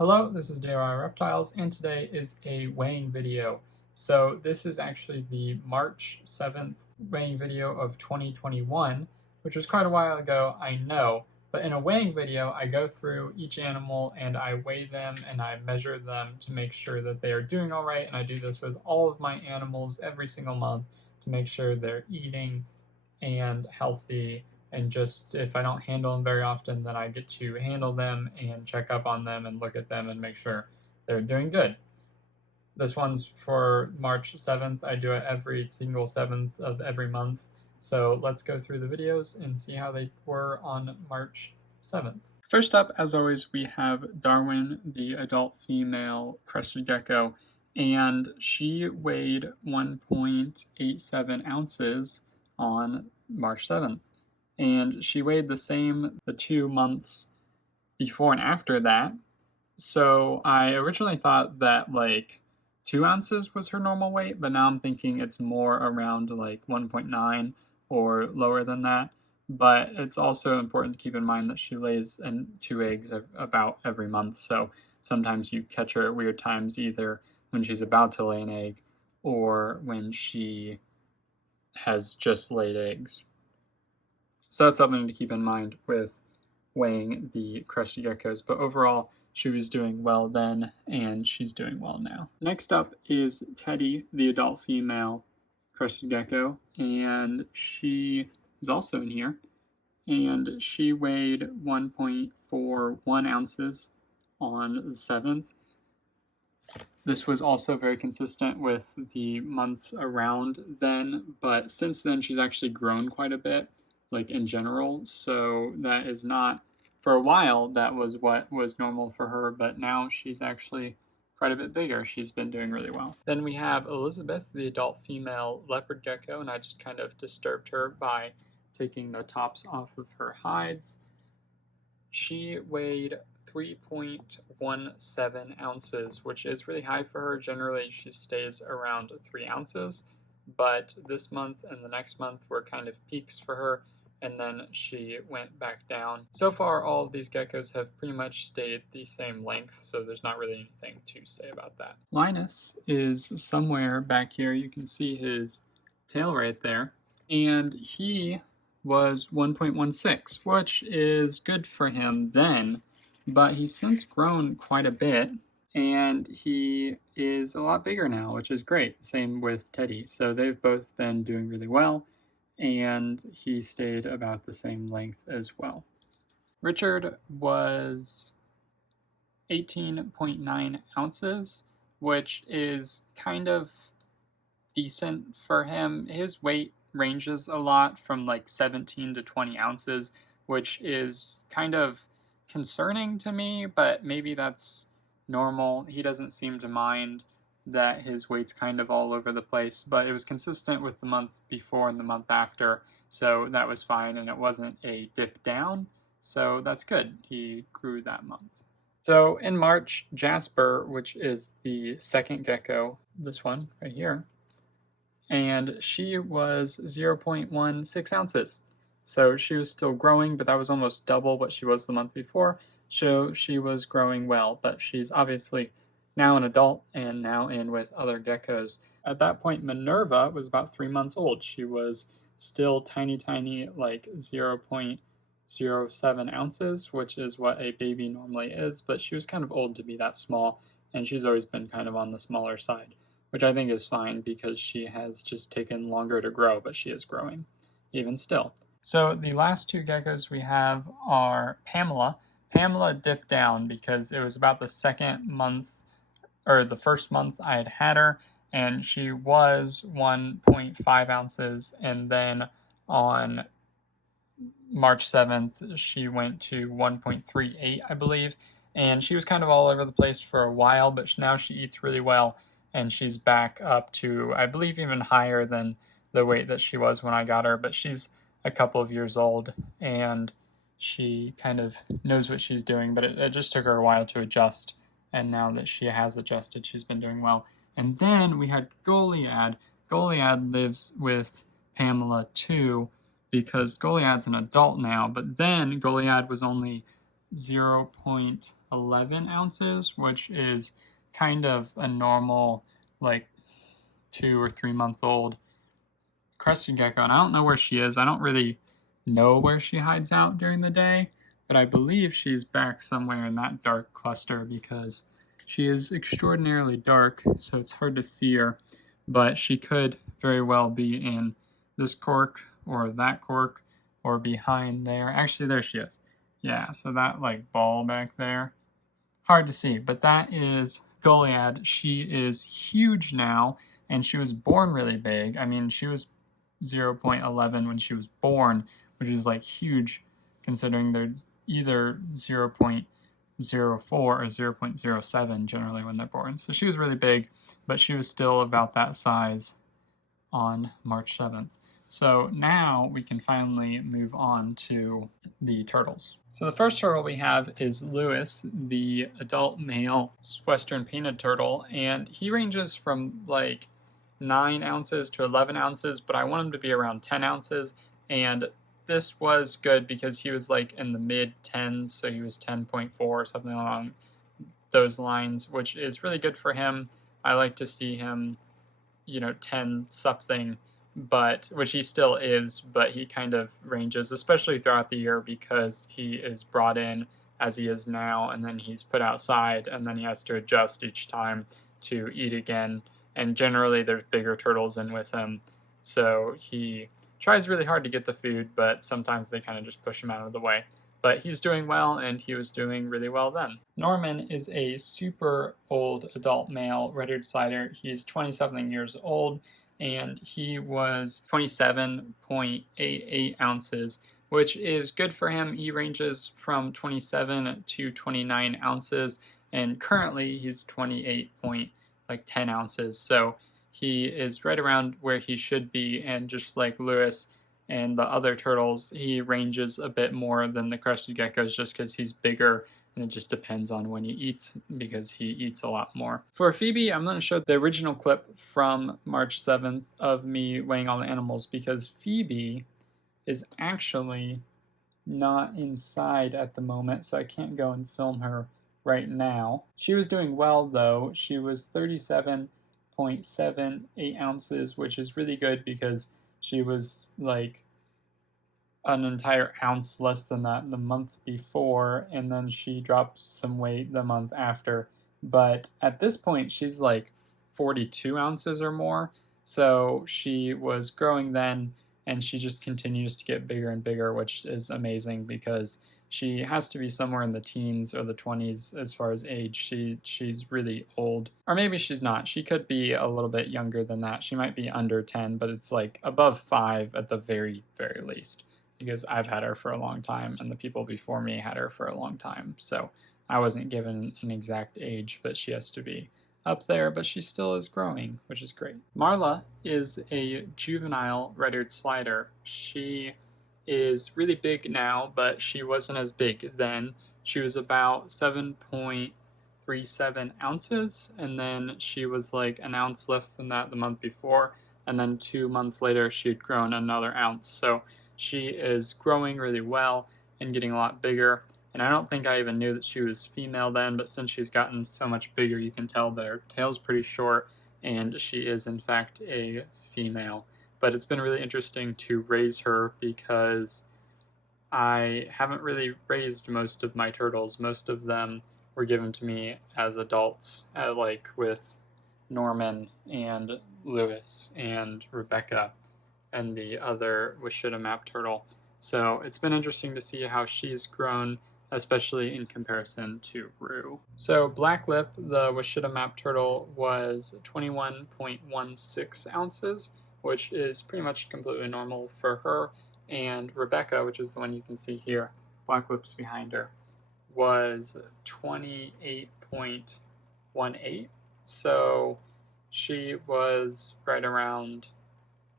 Hello, this is DIY Reptiles, and today is a weighing video. So this is actually the March 7th weighing video of 2021, which was quite a while ago, I know. But in a weighing video, I go through each animal and I weigh them and I measure them to make sure that they are doing all right. And I do this with all of my animals every single month to make sure they're eating and healthy. And just if I don't handle them very often, then I get to handle them and check up on them and look at them and make sure they're doing good. This one's for March 7th. I do it every single 7th of every month. So let's go through the videos and see how they were on March 7th. First up, as always, we have Darwin, the adult female crested gecko, and she weighed 1.87 ounces on March 7th. And she weighed the same the 2 months before and after that. So I originally thought that like 2 ounces was her normal weight, but now I'm thinking it's more around like 1.9 or lower than that. But it's also important to keep in mind that she lays 2 eggs about every month. So sometimes you catch her at weird times, either when she's about to lay an egg or when she has just laid eggs. So that's something to keep in mind with weighing the crested geckos. But overall, she was doing well then, and she's doing well now. Next up is Teddy, the adult female crested gecko, and she is also in here. And she weighed 1.41 ounces on the 7th. This was also very consistent with the months around then, but since then she's actually grown quite a bit, like in general, so that is not, for a while that was what was normal for her, but now she's actually quite a bit bigger. She's been doing really well. Then we have Elizabeth, the adult female leopard gecko, and I just kind of disturbed her by taking the tops off of her hides. She weighed 3.17 ounces, which is really high for her. Generally, she stays around 3 ounces, but this month and the next month were kind of peaks for her, and then she went back down. So far, all of these geckos have pretty much stayed the same length, so there's not really anything to say about that. Linus is somewhere back here. You can see his tail right there, and he was 1.16, which is good for him then, but he's since grown quite a bit, and he is a lot bigger now, which is great. Same with Teddy. So they've both been doing really well, and he stayed about the same length as well. Richard was 18.9 ounces, which is kind of decent for him. His weight ranges a lot from like 17 to 20 ounces, which is kind of concerning to me, but maybe that's normal. He doesn't seem to mind that his weight's kind of all over the place, but it was consistent with the month before and the month after, so that was fine, and it wasn't a dip down, so that's good. He grew that month. So in March, Jasper, which is the second gecko, this one right here, and she was 0.16 ounces. So she was still growing, but that was almost double what she was the month before. So she was growing well, but she's obviously now an adult and now in with other geckos. At that point, Minerva was about 3 months old. She was still tiny, like 0.07 ounces, which is what a baby normally is, but she was kind of old to be that small, and she's always been kind of on the smaller side, which I think is fine because she has just taken longer to grow, but she is growing even still. So the last 2 geckos we have are Pamela. Pamela dipped down because it was about the second month, or the first month I had her, and she was 1.5 ounces, and then on March 7th she went to 1.38, I believe, and she was kind of all over the place for a while, but now she eats really well, and she's back up to, I believe, even higher than the weight that she was when I got her, but she's a couple of years old, and she kind of knows what she's doing, but it just took her a while to adjust, and now that she has adjusted, she's been doing well. And then we had Goliad. Goliad lives with Pamela too, because Goliad's an adult now, but then Goliad was only 0.11 ounces, which is kind of a normal, like 2 or 3 month old crested gecko. And I don't know where she is. I don't really know where she hides out during the day, but I believe she's back somewhere in that dark cluster because she is extraordinarily dark, so it's hard to see her, but she could very well be in this cork or that cork or behind there. Actually, there she is. Yeah, so that like ball back there, hard to see, but that is Goliad. She is huge now, and she was born really big. I mean, she was 0.11 when she was born, which is like huge considering there's either 0.04 or 0.07 generally when they're born. So she was really big, but she was still about that size on March 7th. So now we can finally move on to the turtles. So the first turtle we have is Lewis, the adult male western painted turtle, and he ranges from like 9 ounces to 11 ounces, but I want him to be around 10 ounces, and this was good because he was like in the mid 10s, so he was 10.4 or something along those lines, which is really good for him. I like to see him, 10 something, but which he still is, but he kind of ranges, especially throughout the year, because he is brought in as he is now, and then he's put outside, and then he has to adjust each time to eat again. And generally there's bigger turtles in with him, so he tries really hard to get the food, but sometimes they kind of just push him out of the way. But he's doing well, and he was doing really well then. Norman is a super old adult male red-eared slider. He's 20-something years old, and he was 27.88 ounces, which is good for him. He ranges from 27 to 29 ounces, and currently he's 28.10 ounces. So he is right around where he should be, and just like Lewis and the other turtles, he ranges a bit more than the crested geckos just because he's bigger, and it just depends on when he eats because he eats a lot more. For Phoebe, I'm going to show the original clip from March 7th of me weighing all the animals because Phoebe is actually not inside at the moment, so I can't go and film her right now. She was doing well though. She was 37.78 ounces, which is really good because she was like an entire ounce less than that the month before, and then she dropped some weight the month after. But at this point, she's like 42 ounces or more. So she was growing then, and she just continues to get bigger and bigger, which is amazing because she has to be somewhere in the teens or the 20s as far as age. She's really old. Or maybe she's not. She could be a little bit younger than that. She might be under 10, but it's like above 5 at the very, very least, because I've had her for a long time and the people before me had her for a long time. So I wasn't given an exact age, but she has to be up there, but she still is growing, which is great. Marla is a juvenile red-eared slider. She is really big now, but she wasn't as big then. She was about 7.37 ounces, and then she was like an ounce less than that the month before, and then 2 months later she had grown another ounce. So she is growing really well and getting a lot bigger, and I don't think I even knew that she was female then, but since she's gotten so much bigger, you can tell that her tail's pretty short, and she is in fact a female. But it's been really interesting to raise her because I haven't really raised most of my turtles. Most of them were given to me as adults, like with Norman and Lewis and Rebecca and the other Wichita map turtle. So it's been interesting to see how she's grown, especially in comparison to Rue. So Blacklip, the Wichita map turtle, was 21.16 ounces, which is pretty much completely normal for her. And Rebecca, which is the one you can see here, Blacklip's behind her, was 28.18. So she was right around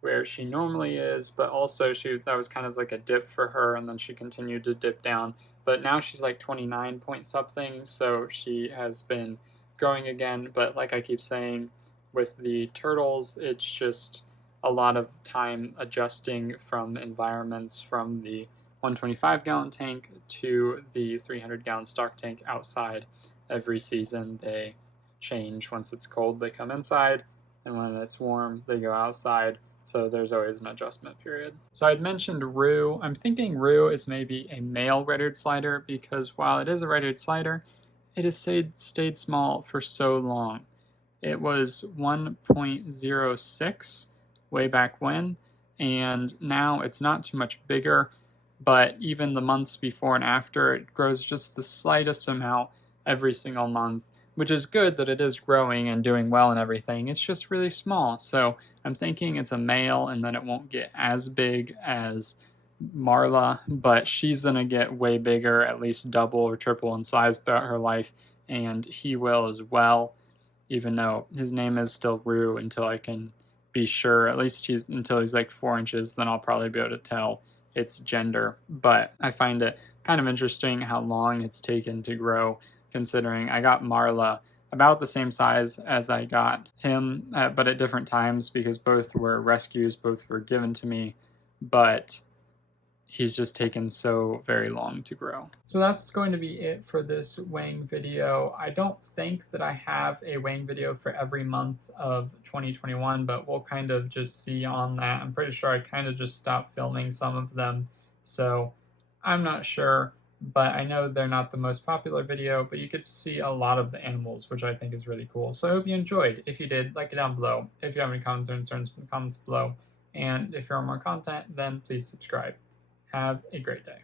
where she normally is, but also that was kind of like a dip for her, and then she continued to dip down. But now she's like 29 point something, so she has been growing again. But like I keep saying, with the turtles, it's just a lot of time adjusting from environments, from the 125-gallon tank to the 300-gallon stock tank outside. Every season they change. Once it's cold, they come inside, and when it's warm, they go outside. So there's always an adjustment period. So I'd mentioned Rue. I'm thinking Rue is maybe a male red-eared slider because while it is a red-eared slider, it has stayed small for so long. It was 1.06 way back when, and now it's not too much bigger, but even the months before and after, it grows just the slightest amount every single month, which is good that it is growing and doing well and everything. It's just really small. So I'm thinking it's a male, and then it won't get as big as Marla, but she's going to get way bigger, at least double or triple in size throughout her life, and he will as well, even though his name is still Rue until I can be sure, at least until he's like 4 inches, then I'll probably be able to tell its gender. But I find it kind of interesting how long it's taken to grow, considering I got Marla about the same size as I got him, but at different times because both were rescues, both were given to me, but he's just taken so very long to grow. So that's going to be it for this weighing video. I don't think that I have a weighing video for every month of 2021, but we'll kind of just see on that. I'm pretty sure I kind of just stopped filming some of them, so I'm not sure, but I know they're not the most popular video, but you get to see a lot of the animals, which I think is really cool. So I hope you enjoyed. If you did, like it down below. If you have any comments or concerns, put the comments below. And if you want more content, then please subscribe. Have a great day.